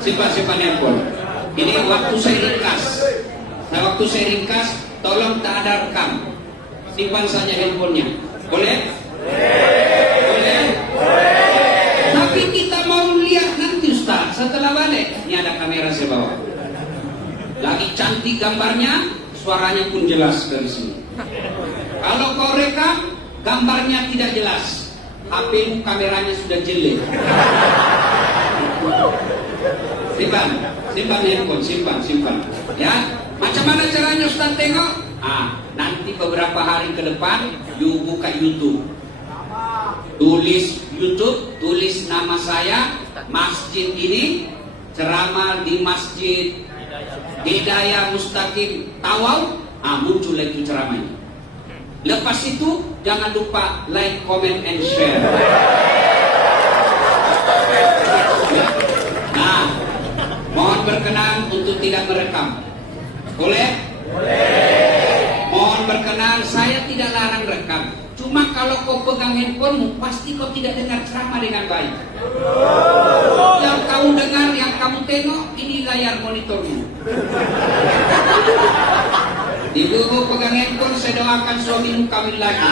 Simpan handphone. Ini waktu saya ringkas. Nah, waktu saya ringkas, tolong tak ada rekam. Simpan saja handphonenya. Boleh? Boleh? Tapi kita mau lihat nanti Ustaz setelah balik. Ini ada kamera saya bawa. Lagi cantik gambarnya, suaranya pun jelas dari sini. Kalau kau rekam, gambarnya tidak jelas. HP-mu kameranya sudah jelek. Simpan handphone, simpan. Ya, macam mana caranya Ustaz tengok? Nanti beberapa hari ke depan, you buka YouTube. Tulis YouTube, tulis nama saya, masjid ini, ceramah di Masjid Hidayah Mustaqim Tawau, muncul itu ceramahnya. Lepas itu, jangan lupa like, comment, and share. Nah, mohon berkenan untuk tidak merekam. Boleh? Boleh. Mohon berkenan, saya tidak larang rekam. Cuma kalau kau pegang handphonemu, pasti kau tidak dengar ceramah dengan baik. Yang kamu dengar, yang kamu tengok, ini layar monitormu. Ibu pegang handphone, saya doakan suamimu kawin lagi.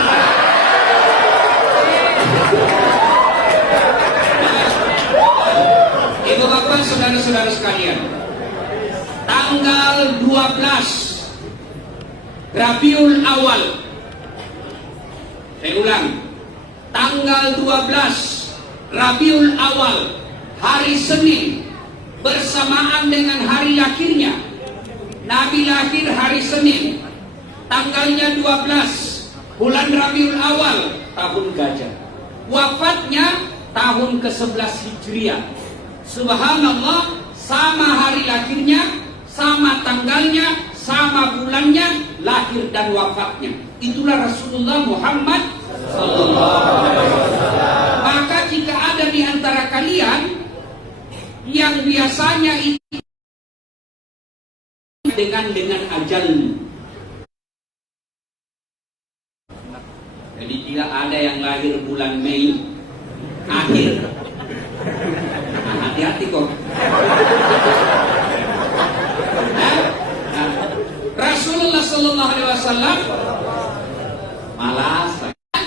Ibu bapak, saudara-saudara sekalian, tanggal 12 Rabiul Awal, saya ulang, tanggal 12 Rabiul Awal, hari Senin, bersamaan dengan hari lahirnya Nabi, lahir hari Senin, tanggalnya 12 bulan Rabiul Awal, tahun gajah. Wafatnya tahun ke-11 Hijriah. Subhanallah, sama hari lahirnya, sama tanggalnya, sama bulannya, lahir dan wafatnya. Itulah Rasulullah Muhammad SAW. Maka jika ada di antara kalian yang biasanya itu dengan ajalnya, jadi tidak ada yang lahir bulan Mei akhir. Hati-hati kok. Rasulullah Sallallahu Alaihi Wasallam malas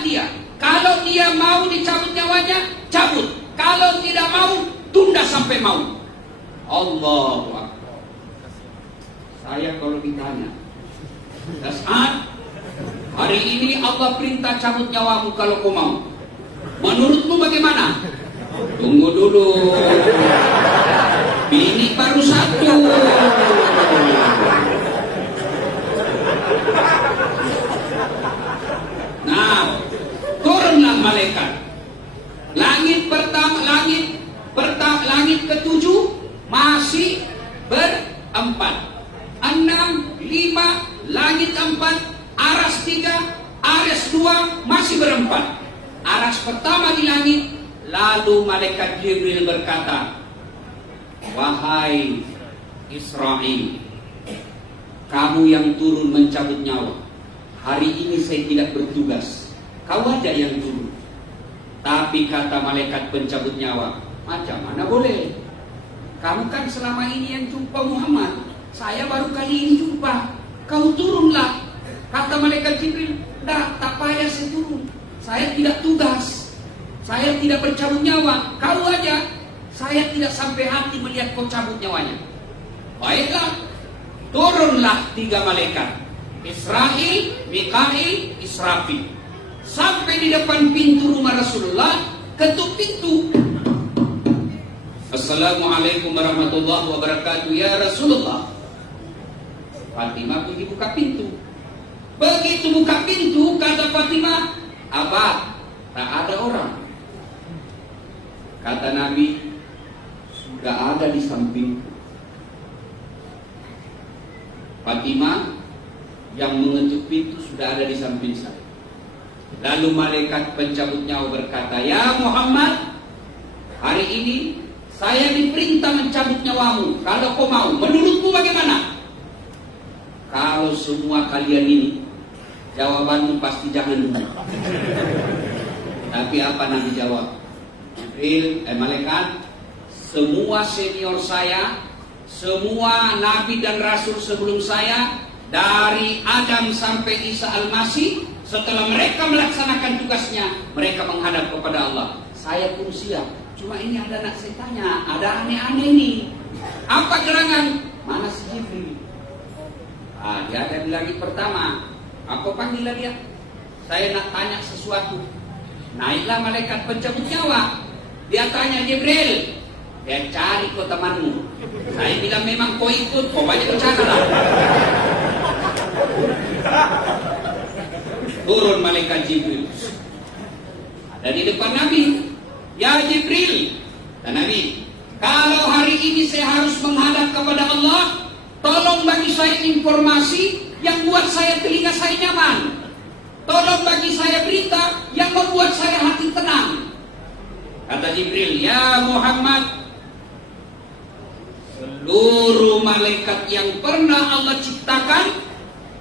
dia. Kalau dia mau dicabut nyawanya, cabut. Kalau tidak mau, tunda sampai mau. Allahu Akbar. Saya kalau ditanya, Sa'ad, hari ini Allah perintah cabut nyawamu kalau kau mau. Menurutmu bagaimana? Tunggu dulu. Bini baru satu. Nah, turunlah malaikat. Langit ketujuh masih berempat. 6, 5, langit 4, aras 3, aras 2 masih berempat. Aras pertama di langit, lalu malaikat Jibril berkata, wahai Israil, kamu yang turun mencabut nyawa, hari ini saya tidak bertugas, kau aja yang turun. Tapi kata malaikat pencabut nyawa, macam mana boleh? Kamu kan selama ini yang jumpa Muhammad, saya baru kali ini jumpa. Kau turunlah. Kata malaikat Jibril, tak payah saya turun. Saya tidak tugas. Saya tidak bercabut nyawa. Kau aja. Saya tidak sampai hati melihat kau cabut nyawanya. Baiklah. Turunlah 3 malaikat. Israil, Mikail, Israfil. Sampai di depan pintu rumah Rasulullah, ketuk pintu. Assalamualaikum warahmatullahi wabarakatuh. Ya Rasulullah. Fatimah pergi buka pintu. Begitu buka pintu, kata Fatimah, Abah, tak ada orang. Kata Nabi, sudah ada di samping. Fatimah yang mengetuk pintu sudah ada di samping saya. Lalu malaikat pencabut nyawa berkata, ya Muhammad, hari ini saya diperintah mencabut nyawamu. Kalau kau mau, menurutmu bagaimana? Kalau semua kalian ini, jawabanmu pasti jangan dulu. Tapi apa Nabi jawab? Jibril, malaikat, semua senior saya, semua nabi dan rasul sebelum saya, dari Adam sampai Isa Al-Masih, setelah mereka melaksanakan tugasnya, mereka menghadap kepada Allah. Saya pun siap. Cuma ini ada nak saya tanya, ada aneh-aneh nih. Apa gerangan? Mana si Jibril? Dia ada lagi pertama. Apa panggilan dia? Saya nak tanya sesuatu. Naiklah malaikat pencabut nyawa. Dia tanya Jibril, dia cari kau temanmu. Saya bilang memang kau ikut, kau banyak bicara lah. Turun malaikat Jibril. Ada di depan Nabi. Ya Jibril, dan Nabi, kalau hari ini saya harus menghadap kepada Allah, tolong bagi saya informasi yang buat saya telinga saya nyaman. Tolong bagi saya berita yang membuat saya hati tenang. Kata Jibril, ya Muhammad, seluruh malaikat yang pernah Allah ciptakan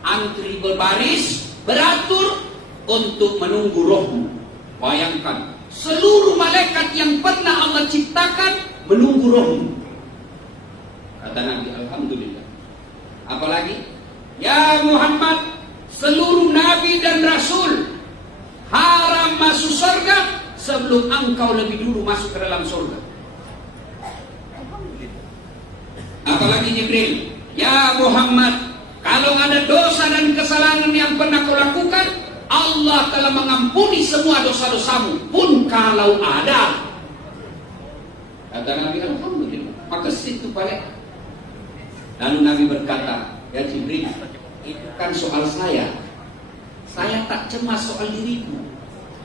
antri berbaris, beratur untuk menunggu rohmu. Bayangkan, seluruh malaikat yang pernah Allah ciptakan menunggu rohmu. Kata Nabi, alhamdulillah. Apalagi, ya Muhammad, seluruh nabi dan rasul haram masuk surga sebelum engkau lebih dulu masuk ke dalam surga. Apalagi Jibril, ya Muhammad, kalau ada dosa dan kesalahan yang pernah kau lakukan, Allah telah mengampuni semua dosa-dosamu, pun kalau ada. Kata Nabi, alhamdulillah. Maka situ balik. Lalu Nabi berkata, ya Jibril, itu kan soal saya. Saya tak cemas soal diriku.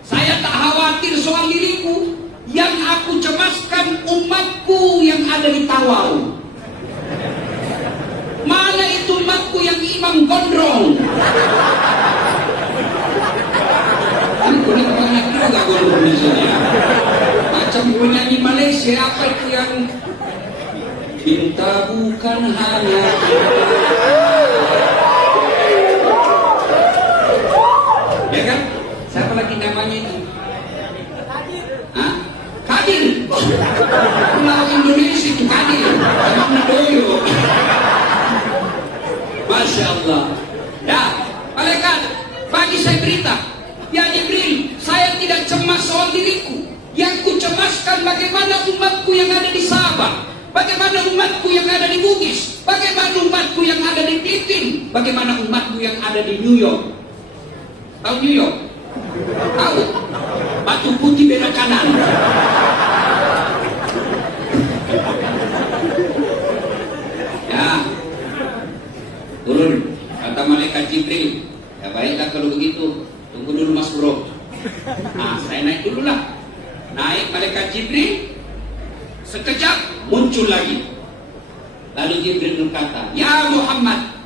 Saya tak khawatir soal diriku. Yang aku cemaskan umatku yang ada di Tawau. Mana itu umatku yang imam gondrong? Ini kurang banyak juga gondrong di sini. Macam penyanyi Malaysia, apa itu yang cinta bukan hanya ya kan? Siapa lagi namanya itu? Kadir. Pulau Indonesia itu Kadir. Emang Nadoyo. Masya Allah. Ya, malaikat, bagi saya berita. Ya Jibril, saya tidak cemas soal diriku. Yang ku cemaskan bagaimana umatku yang ada di Sabah, bagaimana umatku yang ada di Bugis, bagaimana umatku yang ada di Filipina, bagaimana umatku yang ada di New York. Tahu New York? Tahu? Batu putih belok kanan. Ya, turun. Kata malaikat Jibril, ya baiklah kalau begitu, tunggu dulu Mas Bro. Saya naik dulu lah. Naik malaikat Jibril, sekejap muncul lagi. Lalu Jibril berkata, ya Muhammad,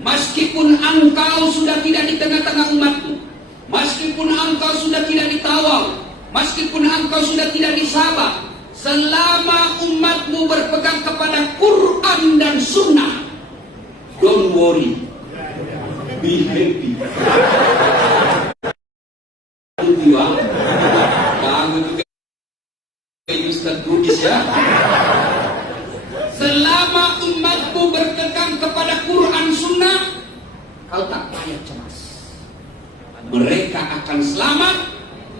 meskipun engkau sudah tidak di tengah-tengah umatmu, meskipun engkau sudah tidak di Tawau, meskipun engkau sudah tidak di Sabah, selama umatmu berpegang kepada Quran dan Sunnah, don't worry, be happy. Kamu juga Ustaz Bugis ya. Selama umatmu berpegang kepada Quran Sunnah, kau tak payah cemas. Mereka akan selamat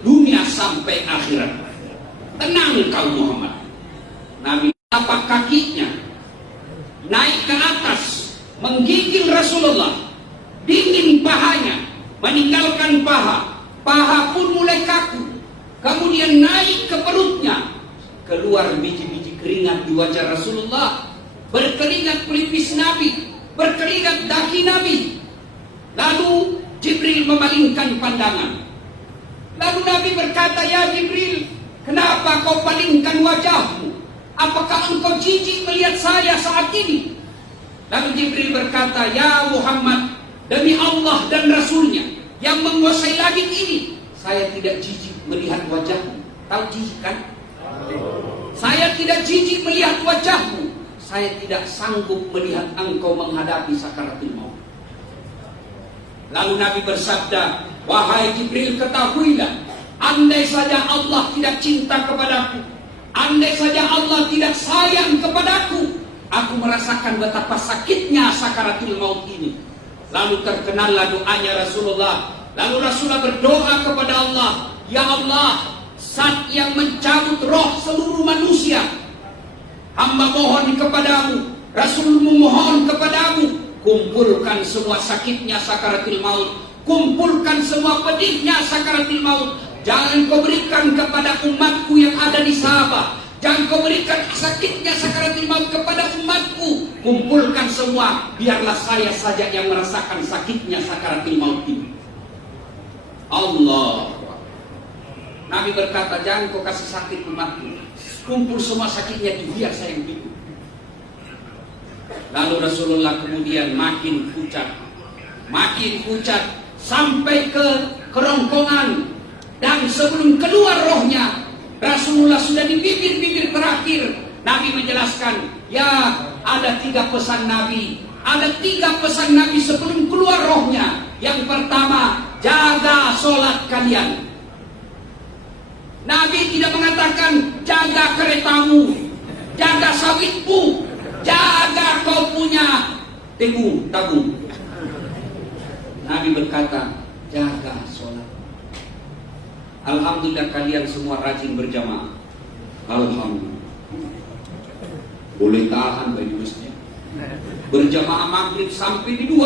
dunia sampai akhirat. Tenang kau Muhammad. Nabi tapak kakinya naik ke atas, menggigil Rasulullah, dingin pahanya, meninggalkan paha. Paha pun mulai kaku. Kemudian naik ke perutnya, keluar biji-biji keringat di wajah Rasulullah, berkeringat pelipis Nabi, berkeringat dahi Nabi. Lalu Jibril memalingkan pandangan. Lalu Nabi berkata, ya Jibril, kenapa kau palingkan wajahmu? Apakah engkau jijik melihat saya saat ini? Lalu Jibril berkata, ya Muhammad, demi Allah dan Rasulnya yang menguasai langit ini, saya tidak jijik melihat wajahmu. Tahu jijik kan? Saya tidak jijik melihat wajahmu. Saya tidak sanggup melihat engkau menghadapi sakaratul maut. Lalu Nabi bersabda, wahai Jibril, ketahuilah, andai saja Allah tidak cinta kepadaku, Andai saja Allah tidak sayang kepadaku, aku merasakan betapa sakitnya sakaratul maut ini. Lalu terkenallah doanya Rasulullah. Lalu Rasulullah berdoa kepada Allah, ya Allah, Zat yang mencabut roh seluruh manusia, hamba mohon kepadamu, Rasul memohon kepadamu, kumpulkan semua sakitnya sakaratul maut, kumpulkan semua pedihnya sakaratul maut. Jangan kau berikan kepada umatku yang ada di Sabah. Jangan kau berikan sakitnya sakaratul maut kepada umatku. Kumpulkan semua, biarlah saya saja yang merasakan sakitnya sakaratul maut ini. Allah. Nabi berkata, jangan kau kasih sakit umatku. Kumpul semua sakitnya itu, biar saya yang pikul. Lalu Rasulullah kemudian makin pucat sampai ke kerongkongan. Dan sebelum keluar rohnya, Rasulullah sudah di bibir-bibir terakhir. Nabi menjelaskan, ya ada 3 pesan Nabi. Ada 3 pesan Nabi sebelum keluar rohnya. Yang pertama, jaga sholat kalian. Nabi tidak mengatakan jaga keretamu, jaga sawitmu, jaga kau punya tabung. Nabi berkata, jaga sholat. Alhamdulillah kalian semua rajin berjamaah. Alhamdulillah. Boleh tahan bagi masjid. Berjamaah maghrib sampai di 2.